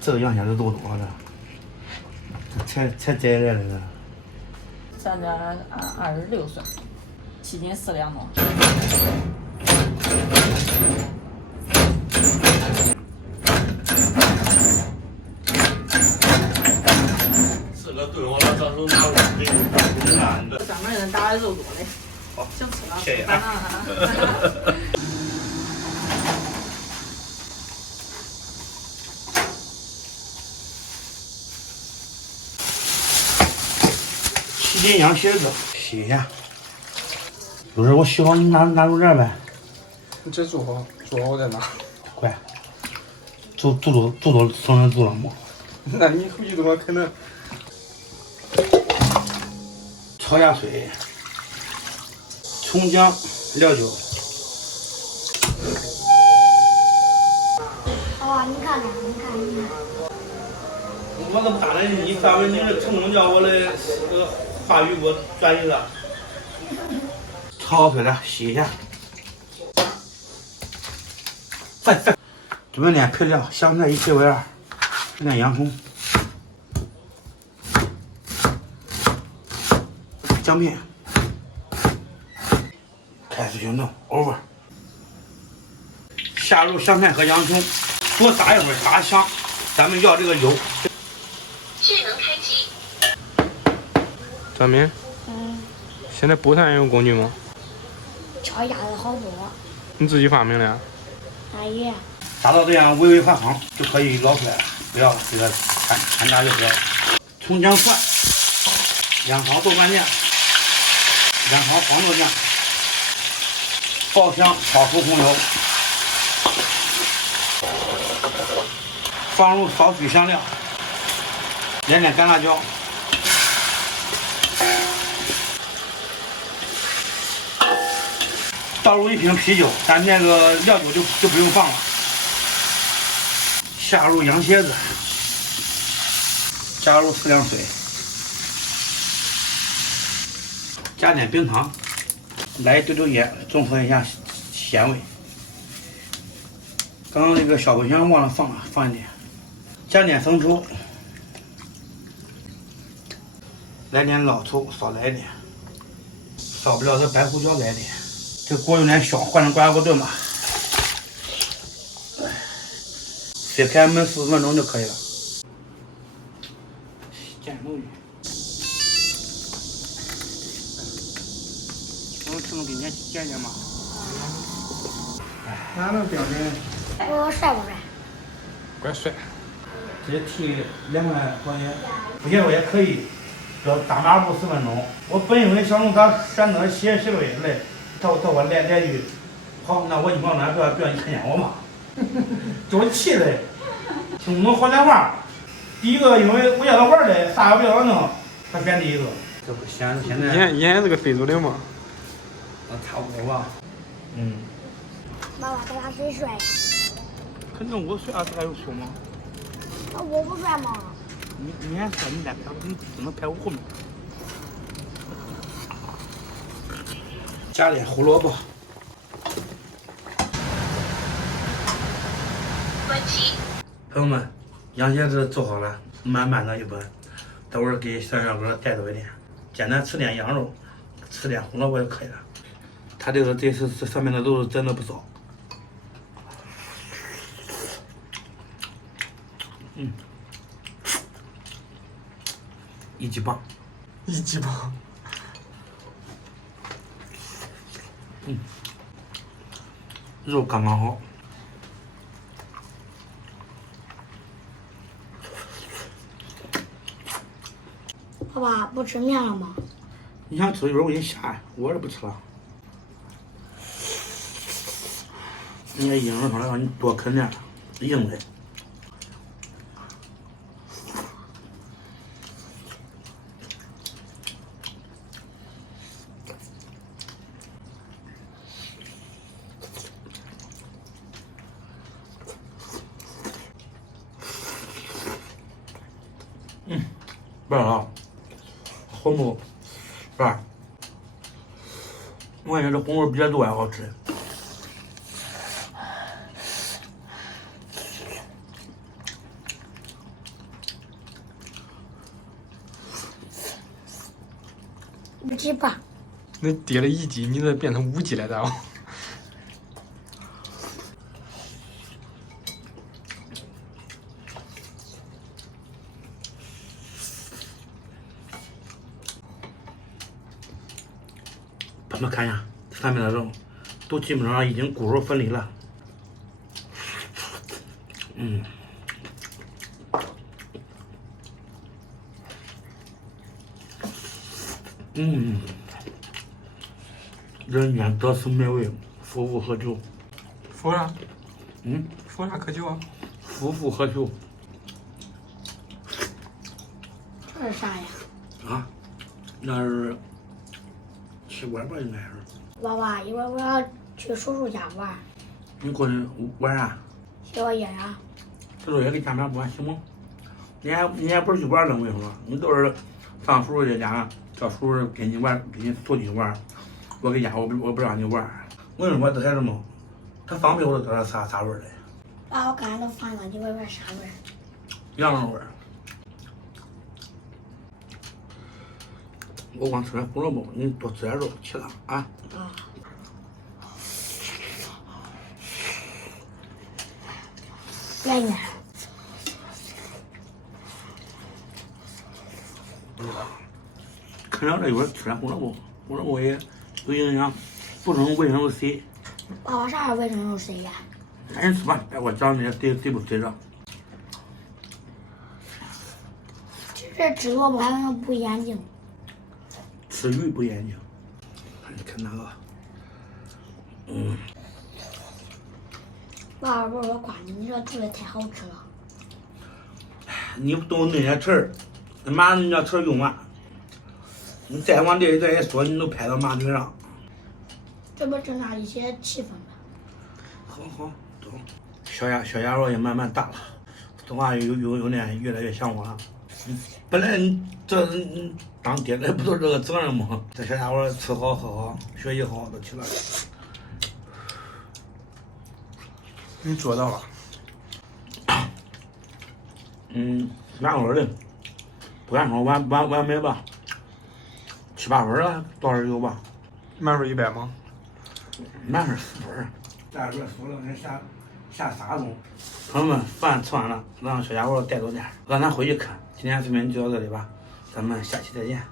这个羊蝎子多多了，才摘来的。咱家26岁，7斤4两多。4个炖好了，到时候拿碗给专门人打的肉多嘞，好，想吃了，谢谢饭了。7斤羊蝎子，洗一下。不是我洗好，你拿入这儿呗。你这做好我再拿。快，做到上面做了吗？那你回去的话可能。焯下水，葱姜料酒。哦，你看。我都不打算你专门你的成功叫我的这个话语给我转移了。焯好水了，洗一下。再准备点配料：香菜1配为2，点洋葱、姜片。开始行动 ，over。下入香菜和洋葱，多炸一会儿，炸香。咱们要这个油。智能开机。张明，现在剥蒜有工具吗？炒鸭子好多。你自己发明的呀？大爷。炸到这样微微发黄就可以捞出来了，不要这个掺炸就不要。葱姜蒜，2勺豆瓣酱，2勺黄豆酱，爆香炒出红油，放入少许香料，点干辣椒，倒入1瓶啤酒，咱那个料酒就不用放了。下入羊蝎子，加入适量水，加点冰糖，来一丢丢盐，中和一下咸味。刚刚那个小茴香忘了放一点，加点生抽，来点老抽，少来一点，少不了这白胡椒来点。这锅有点小，换成高压锅炖吧。水开焖40分钟就可以了。见肉鱼，能吃能给你见见吗？哪能标准？我帅不帅？怪帅。直接提2万块钱，不行我也可以，要打马步10分钟。我本以为小龙他选择写个位来，他我来句，好，那我一往那不要你看见我嘛，给我气的。听我们好讲话，第一个因为我让他玩的，啥也不让他弄，他选第一个。这不现在。演这个非主流嘛？差不多吧。爸爸，咱俩谁帅呀？肯定我帅啊，这还有说吗？那我不帅吗？你还帅，你再拍，你只能拍我后面。加点胡萝卜。关机。朋友们，羊蝎子做好了，满满的一盆，等会儿给小哥带走一点，简单吃点羊肉，吃点红萝卜就可以了。他这上面的肉真的不少。一级棒。一级棒。肉刚刚好。爸爸不吃面了吗？你想吃一会儿我给你下呀，我是不吃了。你也硬着上来让你多啃点，硬的。不知道，红木是吧？我感觉这红薯比这都还好吃。5G8，那跌了1级，你这变成5级了，咋？朋友们看一下，上面的肉都基本上已经骨肉分离了。人间德式美味，夫妇喝酒。服啥？嗯，服啥可酒啊？夫妇喝酒这是啥呀？啊，那是气管吧，应该是。娃娃，一会儿我要去叔叔家玩，你过去玩啥？写作业啊。这作业给家长不完行吗？你还不是去玩了？我跟你说，你都是上叔叔家，叫叔叔跟你玩，跟你出去玩。我给家我不让你玩。我跟你说，这孩子嘛，他放屁我都知道啥味儿的。爸，我刚才都放了，你闻闻啥味儿？羊肉味儿。我光吃点胡萝卜，你多吃点肉，其他啊。啊。圆圆。看着这一会儿吃点胡萝卜，胡萝卜也有营养，补充维生素 C。爸爸啥是维生素 C 呀？赶紧吃吧，别给我讲那些对不对着。这吃萝卜还能补眼睛。吃鱼补眼睛。你看那个，爸爸不是说夸你，你这做的太好吃了。你不懂那些词儿，马上人家词儿用完，你再往这一说，你都拍到马腿上。这不增加一些气氛吗？好，走。小鸭肉也慢慢大了，这话有点越来越像我了。本来这当爹的不都是这个责任吗？这小家伙吃好喝好，学习好都起来了。你做到了。满分的，不敢说完美吧，7、8分了，多少有吧？满分100吗？满分4分。再说输了，人下3种。朋友们，饭吃完了，让小家伙带走点，让咱回去看。今天视频就到这里吧，咱们下期再见。